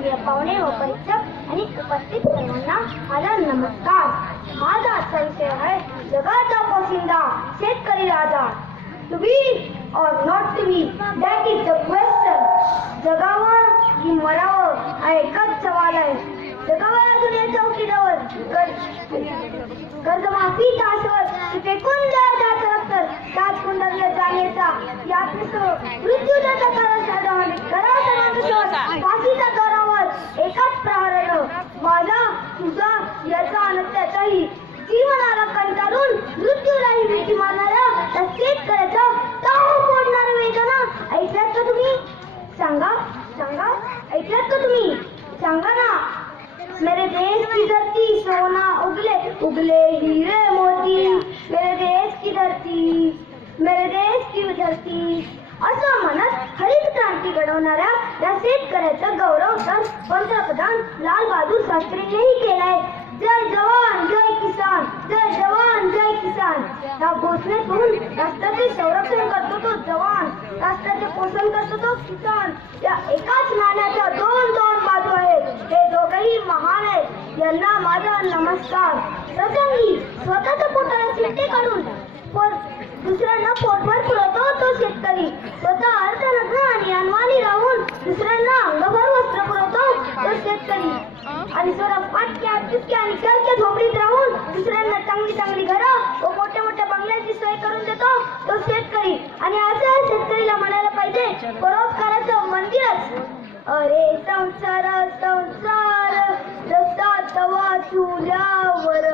प्रिय पाहुणे व परीक्षक आणि उपस्थित सर्वांना माझा नमस्कार. माझा आजचा विषय आहे जगाचा पोशिंदा शेतकरी राजा. To be or not to be, that is the question. जगावर की मरावं हा एकच सवाल आहे. जगावर अजून या चौकीदावर कर्जमाफी तासवर फेकून द्यायचा तर त्याच कुंडल्या जाण्याचा मृत्यूचा फाशीच्या दरावर एकाच प्रहारानं माझा तुझा याचा आणि त्याचाही जीवनाला कंटाळून मृत्यूलाही भीती मारणाऱ्या त्या शेतकऱ्याचा ताव फोडणारी वेदना ऐकल्यात का तुम्ही? सांगा सांगा, ऐकल्यात का तुम्ही? सांगा ना. मेरे देश की धरती सोना उगले उगले हीरे मोती, मेरे देश की धरती, मेरे देश की धरती असं म्हणत हरित क्रांती घडवणाऱ्या या शेतकऱ्याचा गौरव तर पंतप्रधान लाल बहादूर शास्त्रींनीही केलाय. जय जवान जय किसान, जय जवान जय किसान या घोषणेतून राष्ट्राचे संरक्षण करतो तो जवान, राष्ट्राचे पोषण करतो तो किसान. या एकाच नाण्याच्या दोन दोन बाजू आहेत. हे दोघेही महान आहेत. यांना माझा नमस्कार. प्रसंगी स्वतःच्या पोटाला चिमटे काढून दुसऱ्यांना पोटभर पुरवतो तो शेतकरी. स्वतः अर्धनग्न आणि अनवाणी राहून दुसऱ्यांना अंगभर वस्त्र पुरवतो तो शेतकरी. आणि स्वतः फाटक्या चुटक्या आणि करक्या झोपडीत राहून दुसऱ्यांना चांगली चांगली घरं व मोठ्या मोठ्या बंगल्याची सोय करून देतो तो शेतकरी. आणि असं शेतकरीला म्हणायला पाहिजे परोपकाराचं मंदिरच. अरे संसार संसार रस्ता तवा चुल्यावर,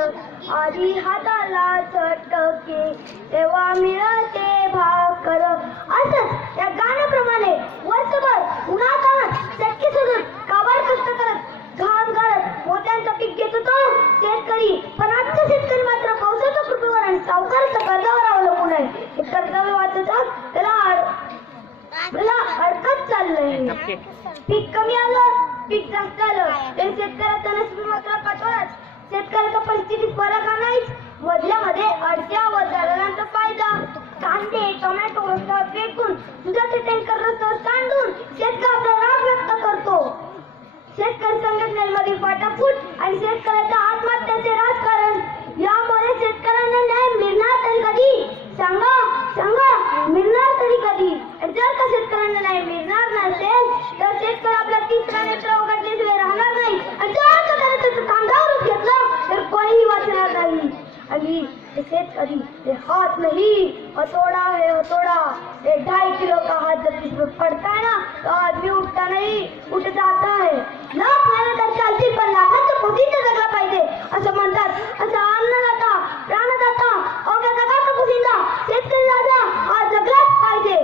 आधी हाताला चटके तेव्हा मिळते भाकर. असंच या गाण्याप्रमाणे वर्षभर उन्हातानात चटके सोडून काबाड कष्ट करत घाम गाळत मोत्यांचं पीक घेत होतो शेतकरी. पण आजचा शेतकरी मात्र पावसाच्या कृपेवर आणि सावकाराच्या कर्जावर अवलंबून आहे. हे कर्तव्य वाचतात त्याला अडकत चाललंय. पीक कमी आलं, पीक जास्त आलं तरी शेतकऱ्याचा नशीब मात्र कठोरच. शेतकऱ्याच्या परिस्थितीत फरक हा नाहीच. मधल्यामध्ये अडत्या व दलालांचा फायदा. कांदे टोमॅटो रस्त्यावर फेकून दुधाचे टँकर रस्त्यावर सांडून शेतकरी आपला राग व्यक्त करतो. शेतकरी संघटनेमधील फाटाफूट आणि शेतकऱ्याच्या आत्महत्याचे राजकारण यामुळे शेतकऱ्यांना न्याय मिळणार तरी कधी? सांगा सांगा, मिळणार तरी कधी? जर का शेतकऱ्यांना न्याय मिळणार नसेल तर शेतकरी आपला तिसरा नेत्र उघडल्याशिवाय राहणार नाही. आणि जर का त्याने त्याचं खांद्यावरच घेतलं तर कोणीही वाचणार नाही. आणि शेतकरी ये हाथ नहीं हथौड़ा है हथौड़ा, ये 2.5 किलो का हाथ जब इसमें पड़ता है ना तो आदमी उठता नहीं उठ जाता है. लाख मेहनत चालतील पण लाखाचं पोशिंदा जगला पाहिजे असं म्हणतात. असं अन्नदाता प्राणदाता अवघ्या जगाचा पोशिंदा शेतकरी राजा हा जगलाच पाहिजे.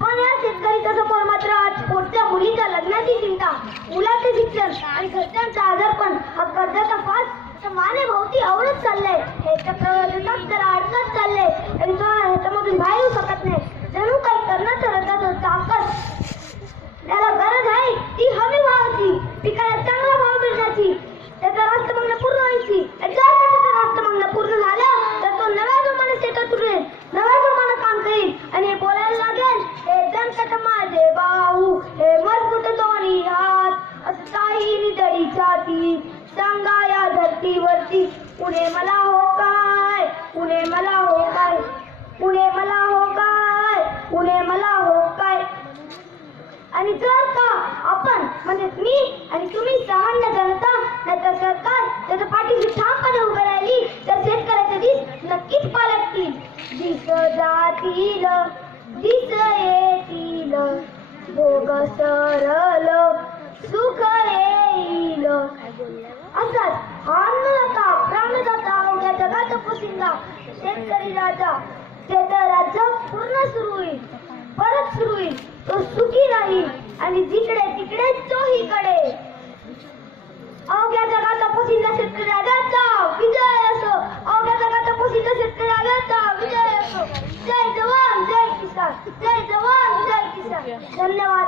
पण या शेतकरीच्या समोर मात्र आज पोटच्या मुलीच्या लग्नाची चिंता, मुलाचे शिक्षण आणि घरच्यांचा आजारपण हा कर्जाचा फास माने भोवती आवडत चाललंय. हे चक्रवाढीच त्याला अडकत चाललंय आणि तो ह्याच्यामधून बाहेर येऊ शकत नाही. जणू काही करणं ठरवतात ताकद त्याला गरज आहे ती हमी भावाची, पिकाला चांगला भाव मिळण्याची, त्याचा राष्ट्रमंगल पूर्ण व्हायची. जर त्याचं राष्ट्रमंगल पूर्ण झालं तर तो नव्या जोमाने शेतात उठेल, नव्या जोमाने काम करेल आणि बोलायला लागेल हे जनकट माझे भाऊ, हे मजबूत दोन्ही हात असताही निदडी छाती, सांगा या धरतीवरती पुणे मला हो काय, पुणे मला हो काय, पुणे मला हो काय, पुणे मला हो काय. आणि जर का आपण म्हणजे मी आणि तुम्ही सामान्य जनता नाहीतर सरकार त्याच्या पाठीशी ठामपणे उभे राहिली तर शेतकऱ्याचे दिस नक्कीच पालटतील. दिस जातील दिस येतील भोग सरल सुख येईल. असाच अन्नदाता प्राणदाता अवघ्या जगाचा पोशिंदा शेतकरी राजा. त्याचं राज्य पूर्ण सुरू होईल, परत सुरू होईल, तो सुखी राहील आणि जिकडे तिकडे चोहीकडे. अवघ्या जगाचा पोशिंदा शेतकरी राजाचा विजय असो, अवघ्या जगाचा पोशिंदा शेतकरी राजाचा विजय असो. जय जवान जय किसान, जय जवान जय किसान. धन्यवाद.